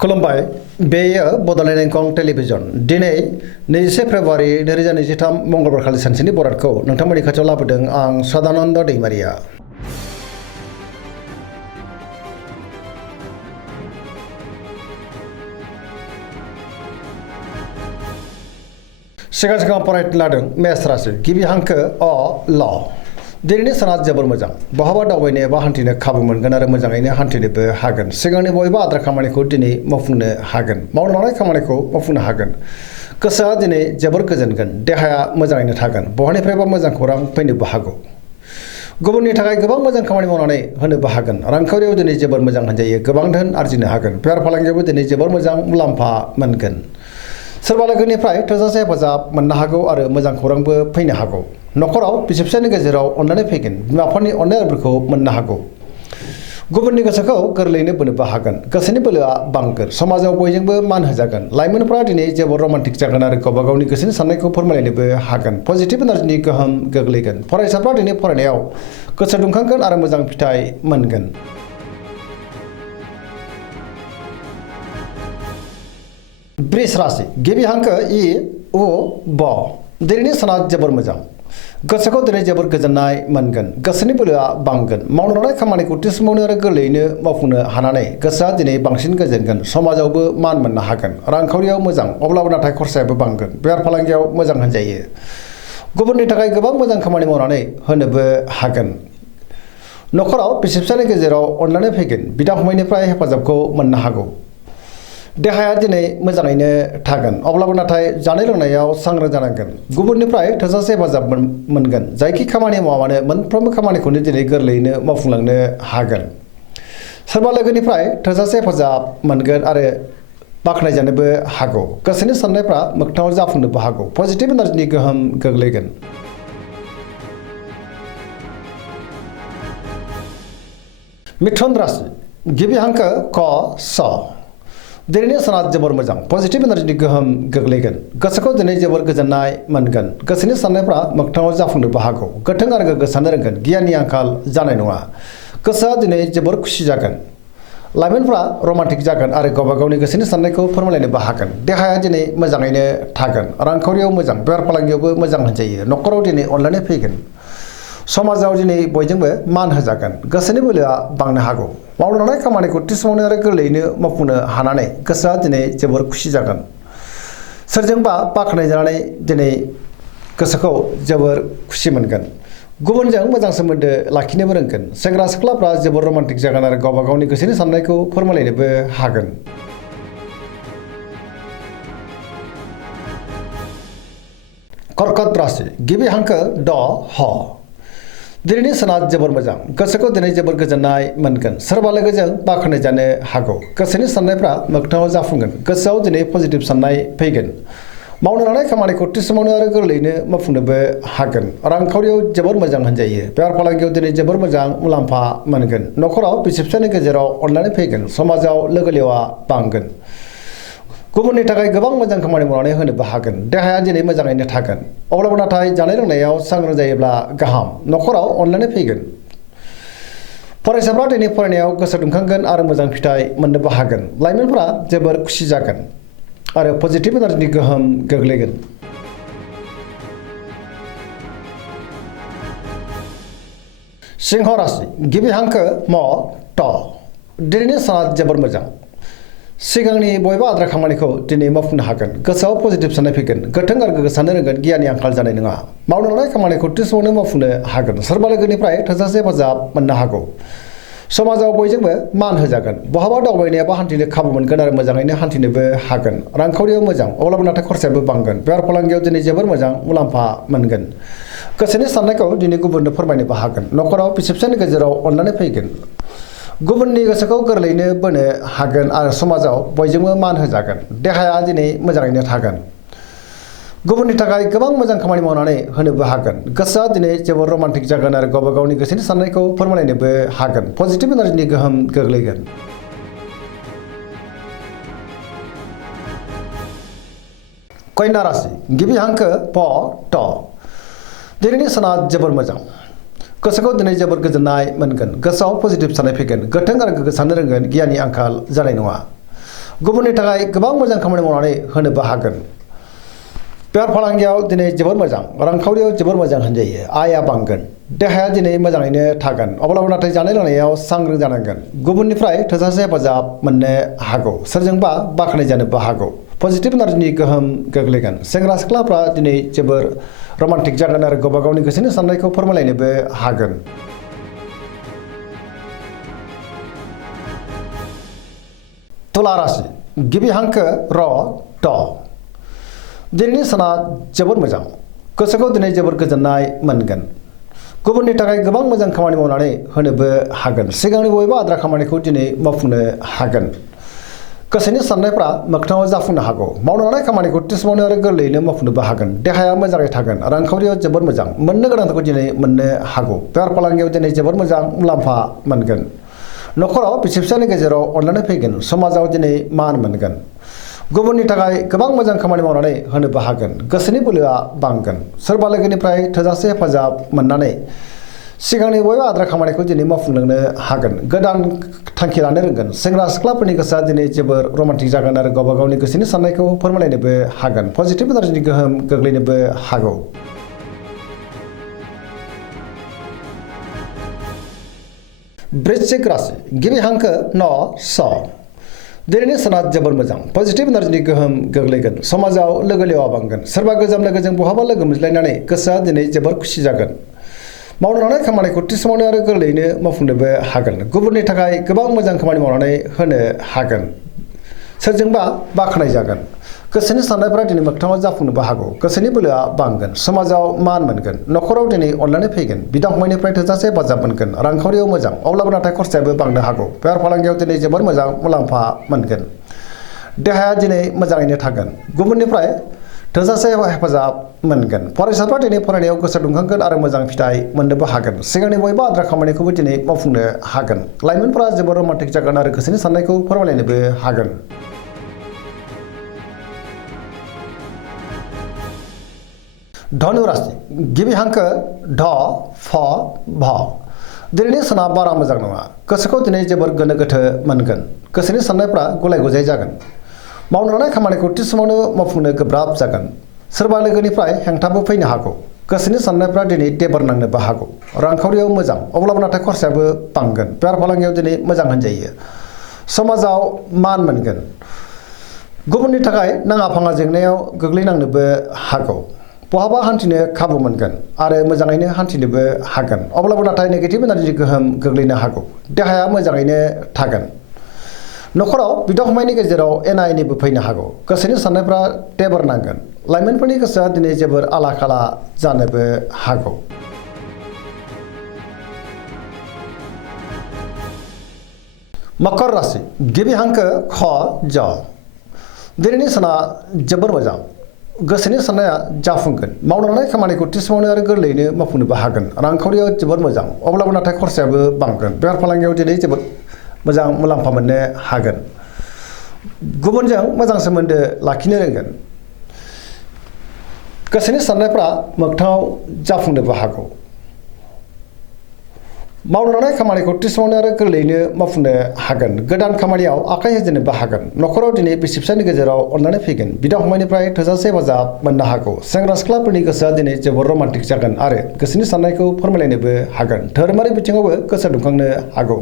खुलुमबाय बेयो बड'लेण्ड इंखं टेलिभिजन दिनै 21 फेब्रुवारि 2023 मंगलबार खालि सानसेनि बरादखौ नोंथांमोननि खाथियाव लाबोदों आं सदानन्द दैमारिया। सिगां फरायनो लादों मेष राशि गिबि हांखो अ ल दिनैनि साना जोबोर मोजां बहाबा दावबायनो एबा हान्थिनो खाबु मोनगोन आरो मोजाङैनो हान्थिनोबो हागोन। सिगांनि बयबो आद्रा खामानिखौ दिनै मावफुंनो हागोन। मावनो लानाय खामानिखौ मावफुंनो हागोन। गोसोआ दिनै जोबोर गोजोनगोन। देहाया मोजाङैनो थागोन। बहानिफ्रायबा मोजां खौरां फैनोबो हागौ। गुबुननि थाखाय गोबां मोजां खामानि मावनानै होनोबो हागोन। रांखावरियाव दिनै जोबोर मोजां होनजायो। गोबां धोन आरजिनो हागोन। बेफार फालांगियावबो दिनै जोबोर मोजां मुलाम्फा मोनगोन। सोरबा लोगोनिफ्राय थोजासे हेफाजाब मोननो हागौ आरो मोजां खौरांबो फैनो हागौ। न'खराव बिसि फिसायनि गेजेराव अननानै फैगोन। बिमा बिफानि अननाय आरिफोरखौ मोननो हागौ। गुबुननि गोसोखौ गोरलैयैनो बोनोबो हागोन। गोसोनि बोलोआ बांगोन। समाजाव बयजोंबो मान होजागोन। लाइमोनफोरा दिनै जोबोर रमान्टिक जागोन आरो गावबा गावनि गोसोनि साननायखौ फोरमायलायनोबो हागोन। पजिटिभ एनार्जिनि गोहोम गोग्लैगोन। फरायसाफ्रा दिनै फरायनायाव गोसो दुंखांगोन आरो मोजां फिथाइ मोनगोन। वृष राशि गिबि हांखो इ उ ब दिनैनि साना जोबोर मोजां। गोसोखौ दिनै जोबोर गोजोननाय मोनगोन। गोसोनि बोलोआ बांगोन। मावनो लानाय खामानिखौ थि समावनो आरो गोरलैयैनो मावफुंनो हानानै गोसोआ दिनै बांसिन गोजोनगोन। समाजावबो मान मोननो हागोन। रांखावरियाव मोजां अब्लाबो नाथाय खरसायाबो बांगोन। बेफार फालांगियाव मोजां होनजायो। गुबुननि थाखाय गोबां मोजां खामानि मावनानै होनोबो हागोन। न'खराव बिसि फिसायनि गेजेराव अननानै फैगोन। बिदा फंबायनिफ्राय हेफाजाबखौ मोननो हागौ। देहाया दिनै मोजाङैनो थागोन अब्लाबो नाथाय जानाय लोंनायाव सांग्रां जानांगोन। गुबुननिफ्राय थोजासे हेफाजाब मोनगोन। जायखि खामानि मावा मानो मोनफ्रोमबो खामानिखौनो दिनै गोरलैयैनो मावफुंलांनो हागोन। सोरबा लोगोनिफ्राय थोजासे हेफाजाब मोनगोन आरो बाख्नायजानोबो हागौ। गोसोनि साननायफ्रा मोगथाङाव जाफुंनोबो हागौ। पजिटिभ एनार्जिनि गोहोम गोग्लैगोन। मिथुन राशि गिबि हांखो क स दिनैनि साना जोबोर मोजां। पजिटिभ एनार्जिनि गोहोम गोग्लैगोन। गोसोखौ दिनै जोबोर गोजोननाय मोनगोन। गोसोनि साननायफ्रा मोगथाङाव जाफुंनोबो हागौ। गोथों आरो गोग्गो साननो रोंगोन। गियाननि आंखाल जानाय नङा। गोसोआ दिनै जोबोर खुसि जागोन। लाइमोनफ्रा रमान्टिक जागोन आरो गावबा गावनि गोसोनि साननायखौ फोरमायलायनोबो हागोन। देहाया दिनै मोजाङैनो थागोन। रांखावरियाव मोजां बेफार फालांगियावबो मोजां होनजायो। न'खराव दिनै अनलायनाय फैगोन। समाजाव दिनै बयजोंबो मान होजागोन। गोसोनि बोलोआ बांनो हागौ। मावनो लानाय खामानिखौ थि समावनो आरो गोरलैयैनो मावफुंनो हानानै गोसोआ दिनै जोबोर खुसि जागोन। सोरजोंबा बाख्नायजानानै दिनै गोसोखौ जोबोर खुसि मोनगोन। गुबुनजों मोजां सोमोन्दो लाखिनोबो रोंगोन। सेंग्रा सिख्लाफ्रा जोबोर रमान्टिक जागोन आरो गावबा गावनि गोसोनि साननायखौ फोरमायलायनोबो हागोन। कर्कट राशि गिबि हांखो ड ह दिनैनि साना जोबोर मोजां। गोसोखौ दिनै जोबोर गोजोननाय मोनगोन। सोरबा लोगोजों बाख्नायजानो हागौ। गोसोनि साननायफ्रा मोगथाङाव जाफुंगोन। गोसोआव दिनै पजिटिभ साननाय फैगोन। मावनो लानाय खामानिखौ थि समावनो आरो गोरलैयैनो मावफुंनोबो हागोन। रांखावरियाव जोबोर मोजां होनजायो। बेफार फालांगियाव दिनै जोबोर मोजां मुलाम्फा मोनगोन। न'खराव बिसि फिसायनि गेजेराव अनलायनाय फैगोन। समाजाव लोगो लेवा बांगोन। गुबुननि थाखाय गोबां मोजां खामानि मावनानै होनोबो हागोन। देहाया दिनै मोजाङैनो थागोन अब्लाबो नाथाय जानाय लोंनायाव सांग्रां जायोब्ला गाहाम। न'खराव अनलायनाय फैगोन। फरायसाफ्रा दिनै फरायनायाव गोसो दुंखांगोन आरो मोजां फिथाइ मोननोबो हागोन। लाइमोनफोरा जोबोर खुसि जागोन आरो पजिटिभ एनार्जिनि गोहोम गोग्लैगोन। सिंह राशि गिबि हांखो म ट दिनैनि साना जोबोर मोजां। सिगांनि बयबो आद्रा खामानिखौ दिनै मावफुंनो हागोन। गोसोआव पजिटिभ साननाय फैगोन। गोथों आरो गोग्गो साननो रोंगोन। गियाननि आंखाल जानाय नङा। मावनो लानाय खामानिखौ थि समावनो मावफुंनो हागोन। सोरबा लोगोनिफ्राय थोजासे हेफाजाब मोननो हागौ। समाजाव बयजोंबो मान होजागोन। बहाबा दावबायनो एबा हान्थिनो खाबु मोनगोन आरो मोजाङैनो हान्थिनोबो हागोन। रांखावरियाव मोजां अब्लाबो नाथाय खरसायाबो बांगोन। बेफार फालांगियाव दिनै जोबोर मोजां मुलाम्फा मोनगोन। गोसोनि साननायखौ दिनै गुबुननो फोरमायनोबो हागोन। न'खराव बिसि फिसायनि गेजेराव अननानै फैगोन। गुबुननि गोसोखौ गोरलैयैनो बोनो हागोन आरो समाजाव बयजोंबो मान होजागोन। देहाया दिनै मोजाङैनो थागोन। गुबुननि थाखाय गोबां मोजां खामानि मावनानै होनोबो हागोन। गोसोआ दिनै जोबोर रमान्टिक जागोन आरो गावबा गावनि गोसोनि साननायखौ फोरमायलायनोबो हागोन। पजिटिभ एनार्जिनि गोहोम गोग्लैगोन। कन्या राशि गिबि हांखो प ट दिनैनि साना जोबोर मोजां। गोसोखौ दिनै जोबोर गोजोननाय मोनगोन। गोसोआव पजिटिभ साननाय फैगोन। गोथों आरो गोग्गो साननो रोंगोन। गियाननि आंखाल जानाय नङा। गुबुननि थाखाय गोबां मोजां खामानि मावनानै होनोबो हागोन। बेफार फालांगियाव दिनै जोबोर मोजां, रांखावरियाव जोबोर मोजां होनजायो। आयआ बांगोन, देहाया दिनै मोजाङैनो थागोन, अब्लाबो नाथाय जानाय लोंनायाव सांग्रां जानांगोन। गुबुननिफ्राय थोजासे हेफाजाब मोननो हागौ, सोरजोंबा बाख्नाय जानोबो हागौ। पजिटिभ एनार्जिनि गोहोम गोग्लैगोन। सेंग्रा सिख्लाफ्रा दिनै जोबोर रमान्टिक जागोन आरो गावबा गावनि गोसोनि साननायखौ फोरमायलायनोबो हागोन। तुला राशि गिबि हांखो र ट। दिनैनि साना जोबोर मोजां, गोसोखौ दिनै जोबोर गोजोननाय मोनगोन। गुबुननि थाखाय गोबां मोजां खामानि मावनानै होनोबो हागोन। सिगांनि बबेबा आद्रा खामानिखौ दिनै मावफुंनो हागोन। गोसोनि साननायफ्रा मोगथाङाव जाफुंनो हागौ। मावनो लानाय खामानिखौ थि समावनो आरो गोरलैयैनो मावफुंनोबो हागोन। देहाया मोजाङै थागोन, रांखावरियाव जोबोर मोजां, मोननो गोनांखौ दिनै मोननो हागौ। बेफार फालांगियाव दिनै जोबोर मोजां मुलाम्फा मोनगोन। न'खराव बिसि फिसायनि गेजेराव अनलायनाय फैगोन। समाजाव दिनै मान मोनगोन। गुबुननि थाखाय गोबां मोजां खामानि मावनानै होनोबो हागोन। गोसोनि बोलोआ बांगोन। सोरबा लोगोनिफ्राय थोजासे हेफाजाब मोननानै सिगांनि बबेबा आद्रा खामानिखौ दिनै मावफुंलांनो हागोन। गोदान थांखि लानो रोंगोन। सेंग्रा सिख्लाफोरनि गोसोआ दिनै जोबोर रमान्टिक जागोन आरो गावबा गावनि गोसोनि साननायखौ फोरमायलायनोबो हागोन। पजिटिभ एनार्जिनि गोहोम गोग्लैनोबो हागौ। वृश्चिक राशि गिबि हांखो न स। दिनैनि साना जोबोर मोजां, पजिटिभ एनार्जिनि गोहोम गोग्लैगोन। समाजाव लोगो लेवा बांगोन। सोरबा गोजाम लोगोजों बहाबा लोगो मोनज्लायनानै गोसोआ दिनै जोबोर खुसि जागोन। मावनो लानाय खामानिखौ थि समावनो आरो गोरलैयैनो मावफुंनोबो हागोन। गुबुननि थाखाय गोबां मोजां खामानि मावनानै होनो हागोन। सोरजोंबा बाख्नाय जागोन। गोसोनि साननायफ्रा दिनै मोगथाङाव जाफुंनोबो हागौ। गोसोनि बोलोआ बांगोन। समाजाव मान मोनगोन। न'खराव दिनै अनलायनाय फैगोन। बिदा फंबायनिफ्राय थोजासे हेफाजाब मोनगोन। रांखावरियाव मोजां, अब्लाबो नाथाय खरसायाबो बांनो हागौ। बेफार फालांगियाव दिनै जोबोर मोजां मुलाम्फा मोनगोन। देहाया दिनै मोजाङैनो थागोन। गुबुननिफ्राय थोजासे हेफाजाब मोनगोन। फरायसाफ्रा दिनै फरायनायाव गोसो दुंखांगोन आरो मोजां फिथाइ मोननोबो हागोन। सिगांनि बबेबा आद्रा खामानिखौबो दिनै मावफुंनो हागोन। लाइमोनफोरा जोबोर रमान्टिक जागोन आरो गोसोनि साननायखौ फोरमायलायनोबो हागोन। धनु राशि गिबि हांखो ढ फ भ। दिनैनि साना बारा मोजां नङा। गोसोखौ दिनै जोबोर गोनो गोथो मोनगोन। गोसोनि साननायफ्रा गुलाय गुजाय जागोन। मावनो लानाय खामानिखौ थि समावनो मावफुंनो गोब्राब जागोन। सोरबा लोगोनिफ्राय हेंथाबो फैनो हागौ। गोसोनि साननायफ्रा दिनै देबार नांनोबो हागौ। रांखावरियाव मोजां, अब्लाबो नाथाय खरसायाबो बांगोन। बेफार फालांगियाव दिनै मोजां होनजायो। समाजाव मान मोनगोन। गुबुननि थाखाय नाङा फाङा जेंनायाव गोग्लैनांनोबो हागौ। बहाबा हान्थिनो खाबु मोनगोन आरो मोजाङैनो हान्थिनोबो हागोन। अब्लाबो नाथाय नेगेटिभ एनार्जि गोहोम गोग्लैनो हागौ। देहाया मोजाङैनो थागोन। न'खराव बिदा फंबायनि गेजेराव एना एनिबो फैनो हागौ। गोसोनि साननायफ्रा देबार नांगोन। लाइमोनफोरनि गोसोआ दिनै जोबोर आला खाला जानोबो हागौ। मकर राशि गिबि हांखो ख ज। दिनैनि साना जोबोर मोजां। गोसोनि साननाया जाफुंगोन। मावनो लानाय खामानिखौ थि समावनो आरो गोरलैयैनो मावफुंनोबो हागोन। रांखावरियाव जोबोर मोजां, अब्लाबो नाथाय खरसायाबो बांगोन। बेफार फालांगियाव दिनै जोबोद मोजां मुलाम्फा मोननो हागोन। गुबुनजों मोजां सोमोन्दो लाखिनो रोंगोन। गोसोनि साननायफ्रा मोगथाङाव जाफुंनोबो हागौ। मावनो लानाय खामानिखौ थि समावनो आरो गोरलैयैनो मावफुंनो हागोन। गोदान खामानियाव आखाइ होजेननोबो हागोन। न'खराव दिनै बिसि फिसायनि गेजेराव अनलायनाय फैगोन। बिदा फंबायनिफ्राय थोजासे हेफाजाब मोननो हागौ। सेंग्रा सिख्लाफोरनि गोसोआ दिनै जोबोर रमान्टिक जागोन आरो गोसोनि साननायखौ फोरमायलायनोबो हागोन। धोरोमारि बिथिङावबो गोसो दुंखांनो हागौ।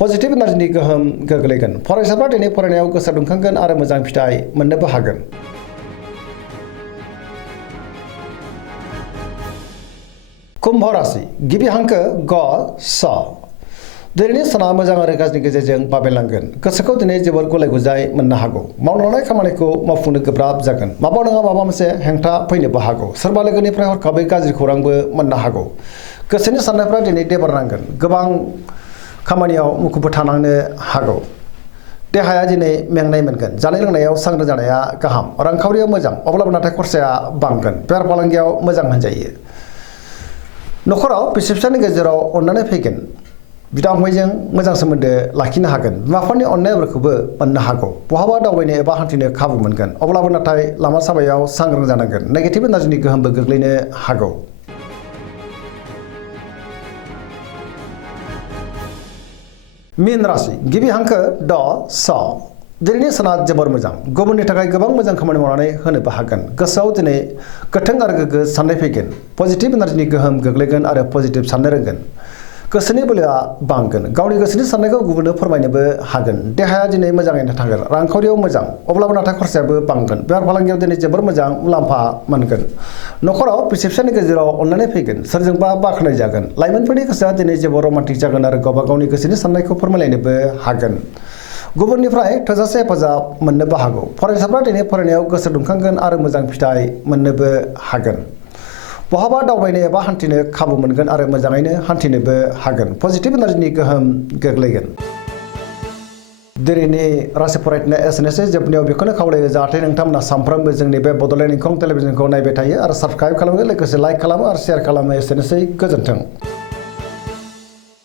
पजिटिभ एनार्जिनि गोहोम गोग्लैगोन। फरायसाफ्रा दिनै फरायनायाव गोसो दुंखांगोन आरो मोजां फिथाइ मोननोबो हागोन। कुम्भ राशि गिबि हांखो ग स। दिनैनि साना मोजां आरो गाज्रिनि गेजेरजों बाबेनलांगोन। गोसोखौ दिनै जोबोर गुलाय गुजाय मोननो हागौ। मावनो लानाय खामानिखौ मावफुंनो गोब्राब जागोन। माबा नङा माबा मोनसे हेंथा फैनोबो हागौ। सोरबा लोगोनिफ्राय हरखाबै गाज्रि खौरांबो मोननो हागौ। गोसोनि साननायफ्रा दिनै देबार नांगोन। गोबां खामानियाव मुखुबबो थानांनो हागौ। देहाया दिनै मेंनाय मोनगोन। जानाय लोंनायाव सांग्रां जानाया गाहाम। रांखावरियाव मोजां, अब्लाबो नाथाय खरसाया बांगोन। बेफार फालांगियाव मोजां होनजायो। न'खराव बिसि फिसायनि गेजेराव अनलायनाय फैगोन। बिदा फंबायजों मोजां सोमोन्दो लाखिनो हागोन। बिमा बिफानि अननायफोरखौबो मोननो हागौ। बहाबा दावबायनो एबा हान्थिनो खाबु मोनगोन। अब्लाबो नाथाय लामा सामायाव सांग्रां जानांगोन। नेगेटिभ एनार्जिनि गोहोमबो गोग्लैनो हागौ। मीन राशि गिबि हांखो ड स। दिनैनि साना जोबोर मोजां गुबुननि थाखाय गोबां मोजां खामानि मावनानै होनोबो हागोन गोसोआव दिनै गोथों आरो गोग्गो साननाय फैगोन पजिटिभ एनार्जिनि गोहोम गोग्लैगोन आरो पजिटिभ साननो रोंगोन गोसोनि बोलोआ बांगोन गावनि गोसोनि साननायखौ गुबुननो फोरमायनोबो हागोन देहाया दिनै मोजाङैनो थागोन रांखावरियाव मोजां अब्लाबो नाथाय खरसायाबो बांगोन बेफार फालांगियाव दिनै जोबोर मोजां मुलाम्फा मोनगोन न'खराव बिसि फिसायनि गेजेराव अनलायनाय फैगोन सोरजोंबा बाख्नाय जागोन लाइमोनफोरनि गोसोआ दिनै जोबोर रमान्टिक जागोन आरो गावबा गावनि गोसोनि साननायखौ फोरमायलायनोबो हागोन गुबुननिफ्राय थोजासे हेफाजाब मोननोबो हागौ फरायसाफ्रा दिनै फरायनायाव गोसो दुंखांगोन आरो मोजां फिथाइ मोननोबो हागोन बहाबा दावबायनो एबा हान्थिनो खाबु मोनगोन आरो मोजाङैनो हान्थिनोबो हागोन पजिटिभ एनार्जिनि गोहोम गोग्लैगोन दिनैनि राशि फरायनाया एसेनोसै जोबनायाव बेखौनो खावलायो जाहाथे नोंथांमोना सानफ्रोमबो जोंनि बे बड'लेण्ड इंखं टेलिभिजनखौ नायबाय थायो आरो साबस्क्राइब खालामो लोगोसे लाइक खालामो आरो शेयार खालामो एसेनोसै गोजोन्थों